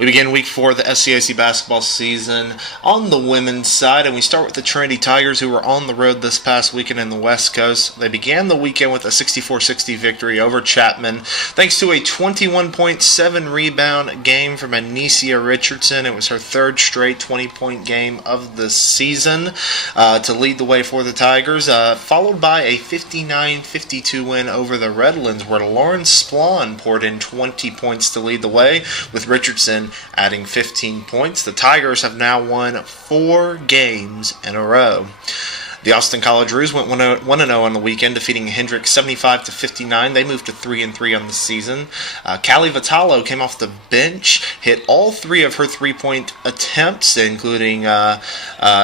We begin week 4 of the SCAC basketball season on the women's side, and we start with the Trinity Tigers, who were on the road this past weekend in the West Coast. They began the weekend with a 64-60 victory over Chapman, thanks to a 21.7 rebound game from Anicia Richardson. It was her third straight 20-point game of the season to lead the way for the Tigers, followed by a 59-52 win over the Redlands, where Lauren Splawn poured in 20 points to lead the way, with Richardson adding 15 points. The Tigers have now won 4 games in a row. The Austin College Roos went 1-0 on the weekend, defeating Hendricks 75-59. They moved to 3-3 on the season. Callie Vitalo came off the bench, hit all 3 of her 3-point attempts, including to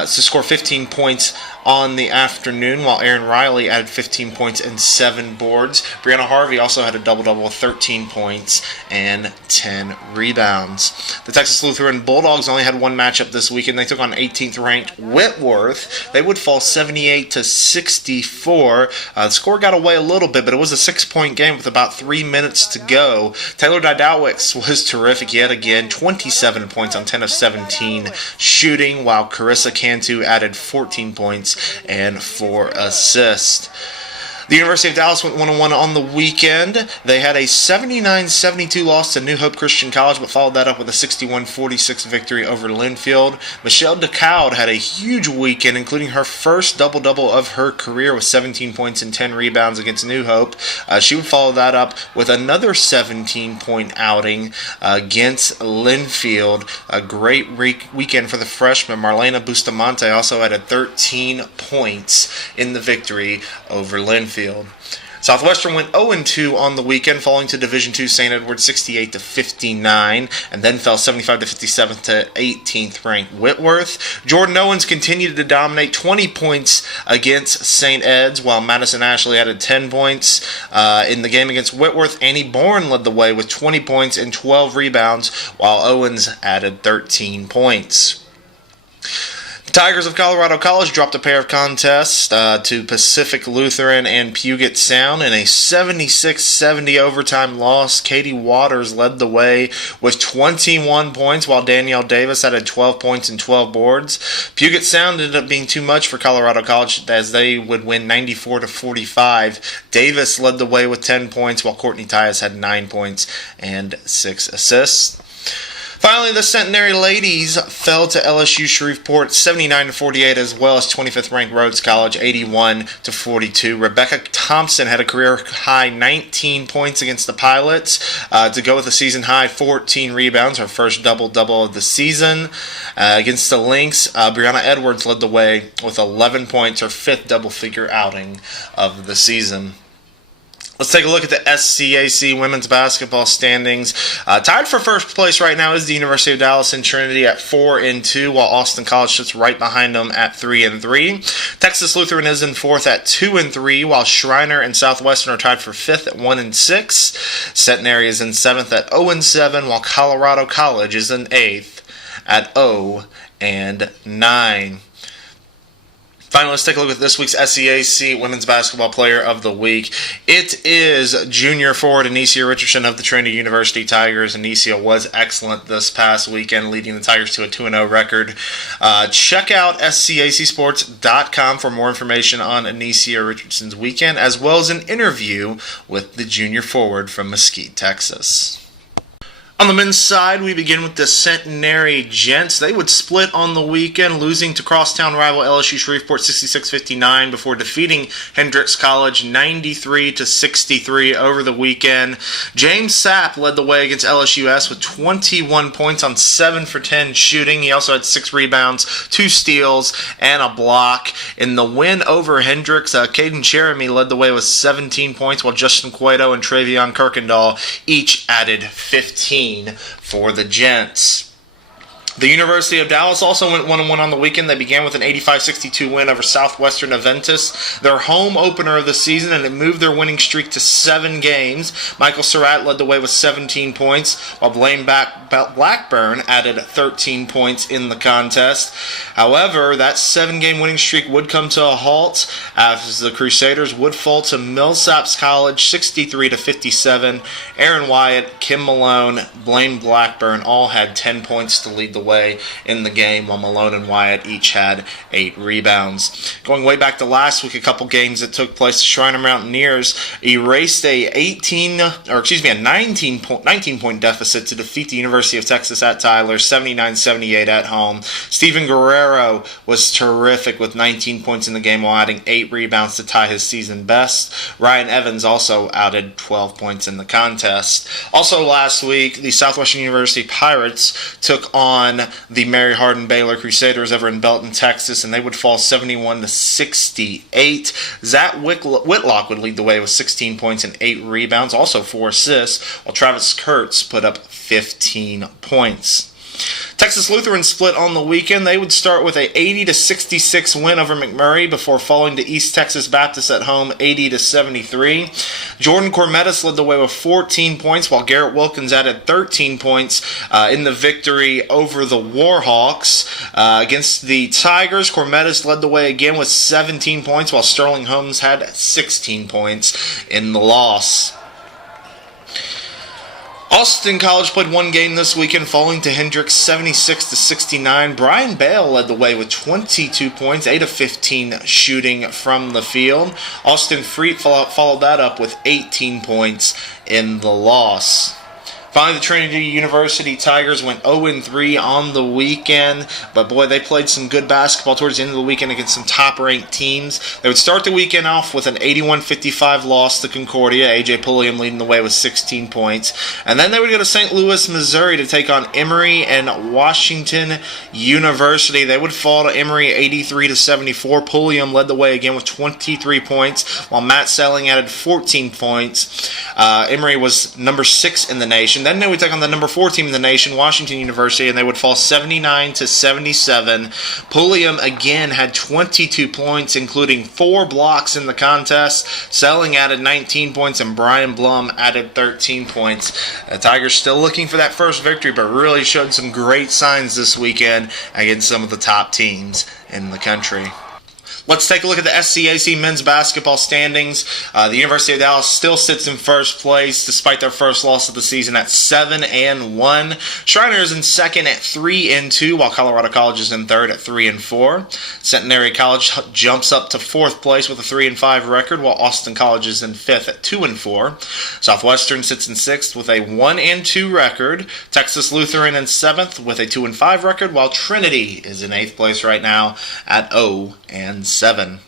score 15 points on the afternoon, while Erin Riley added 15 points and 7 boards. Brianna Harvey also had a double-double with 13 points and 10 rebounds. The Texas Lutheran Bulldogs only had one matchup this weekend. They took on 18th-ranked Whitworth. They would fall 78-64. The score got away a little bit, but it was a 6-point game with about 3 minutes to go. Taylor Didowicz was terrific yet again, 27 points on 10 of 17 shooting, while Carissa Cantu added 14 points and 4 assists. The University of Dallas went 1-1 on the weekend. They had a 79-72 loss to New Hope Christian College, but followed that up with a 61-46 victory over Linfield. Michelle DeCoud had a huge weekend, including her first double-double of her career with 17 points and 10 rebounds against New Hope. She would follow that up with another 17-point outing against Linfield. A great weekend for the freshman. Marlena Bustamante also added 13 points in the victory over Linfield. Southwestern went 0-2 on the weekend, falling to Division II St. Edward 68-59, and then fell 75-57 to 18th-ranked Whitworth. Jordan Owens continued to dominate, 20 points against St. Ed's, while Madison Ashley added 10 points. In the game against Whitworth, Annie Bourne led the way with 20 points and 12 rebounds, while Owens added 13 points. Tigers of Colorado College dropped a pair of contests to Pacific Lutheran and Puget Sound in a 76-70 overtime loss. Katie Waters led the way with 21 points, while Danielle Davis added 12 points and 12 boards. Puget Sound ended up being too much for Colorado College, as they would win 94-45. Davis led the way with 10 points, while Courtney Tyus had 9 points and 6 assists. Finally, the Centenary ladies fell to LSU Shreveport 79-48, as well as 25th-ranked Rhodes College 81-42. Rebecca Thompson had a career-high 19 points against the Pilots to go with a season-high 14 rebounds, her first double-double of the season. Against the Lynx, Brianna Edwards led the way with 11 points, her 5th double-figure outing of the season. Let's take a look at the SCAC women's basketball standings. Tied for first place right now is the University of Dallas and Trinity at 4-2, while Austin College sits right behind them at 3-3. Texas Lutheran is in 4th at 2-3, while Schreiner and Southwestern are tied for 5th at 1-6. Centenary is in 7th at 0-7, while Colorado College is in 8th at 0-9. Finally, let's take a look at this week's SCAC Women's Basketball Player of the Week. It is junior forward Anicia Richardson of the Trinity University Tigers. Anicia was excellent this past weekend, leading the Tigers to a 2-0 record. Check out scacsports.com for more information on Anicia Richardson's weekend, as well as an interview with the junior forward from Mesquite, Texas. On the men's side, we begin with the Centenary Gents. They would split on the weekend, losing to crosstown rival LSU Shreveport 66-59 before defeating Hendricks College 93-63 over the weekend. James Sapp led the way against LSUS with 21 points on 7 for 10 shooting. He also had 6 rebounds, 2 steals, and a block. In the win over Hendricks, Caden Cheremy led the way with 17 points, while Justin Cueto and Travion Kirkendall each added 15 for the Gents. The University of Dallas also went 1-1 on the weekend. They began with an 85-62 win over Southwestern Adventist, their home opener of the season, and it moved their winning streak to 7 games. Michael Surratt led the way with 17 points, while Blaine Blackburn added 13 points in the contest. However, that 7-game winning streak would come to a halt as the Crusaders would fall to Millsaps College 63-57. Aaron Wyatt, Kim Malone, Blaine Blackburn all had 10 points to lead the way in the game, while Malone and Wyatt each had 8 rebounds. Going way back to last week, a couple games that took place, the Shriner Mountaineers erased a 19-point deficit to defeat the University of Texas at Tyler, 79-78 at home. Steven Guerrero was terrific with 19 points in the game while adding 8 rebounds to tie his season best. Ryan Evans also added 12 points in the contest. Also last week, the Southwestern University Pirates took on the Mary Hardin Baylor Crusaders over in Belton, Texas, and they would fall 71-68. Zach Whitlock would lead the way with 16 points and 8 rebounds, also 4 assists, while Travis Kurtz put up 15 points. Texas Lutheran split on the weekend. They would start with a 80-66 win over McMurray before falling to East Texas Baptist at home 80-73. Jordan Cormetis led the way with 14 points, while Garrett Wilkins added 13 points in the victory over the Warhawks. Against the Tigers, Cormetis led the way again with 17 points, while Sterling Holmes had 16 points in the loss. Austin College played one game this weekend, falling to Hendrix 76-69. Brian Bale led the way with 22 points, 8 of 15 shooting from the field. Austin Freet followed that up with 18 points in the loss. Finally, the Trinity University Tigers went 0-3 on the weekend, but boy, they played some good basketball towards the end of the weekend against some top-ranked teams. They would start the weekend off with an 81-55 loss to Concordia, A.J. Pulliam leading the way with 16 points, and then they would go to St. Louis, Missouri to take on Emory and Washington University. They would fall to Emory 83-74. Pulliam led the way again with 23 points, while Matt Selling added 14 points. Emory was number 6 in the nation. Then they would take on the number 4 team in the nation, Washington University, and they would fall 79-77. Pulliam again had 22 points, including 4 blocks in the contest. Selling added 19 points, and Brian Blum added 13 points. The Tigers still looking for that first victory, but really showed some great signs this weekend against some of the top teams in the country. Let's take a look at the SCAC men's basketball standings. The University of Dallas still sits in first place despite their first loss of the season at 7-1. Shriner is in second at 3-2, while Colorado College is in third at 3-4. Centenary College jumps up to fourth place with a 3-5 record, while Austin College is in fifth at 2-4. Southwestern sits in sixth with a 1-2 record. Texas Lutheran in seventh with a 2-5 record, while Trinity is in eighth place right now at 0-7. Finally,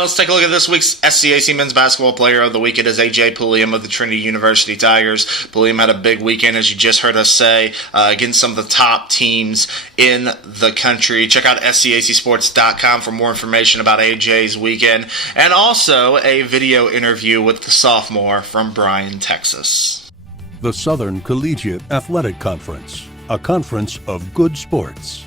let's take a look at this week's SCAC Men's Basketball Player of the Week. It is A.J. Pulliam of the Trinity University Tigers. Pulliam had a big weekend, as you just heard us say, against some of the top teams in the country. Check out scacsports.com for more information about A.J.'s weekend, and also a video interview with the sophomore from Bryan, Texas. The Southern Collegiate Athletic Conference, a conference of good sports.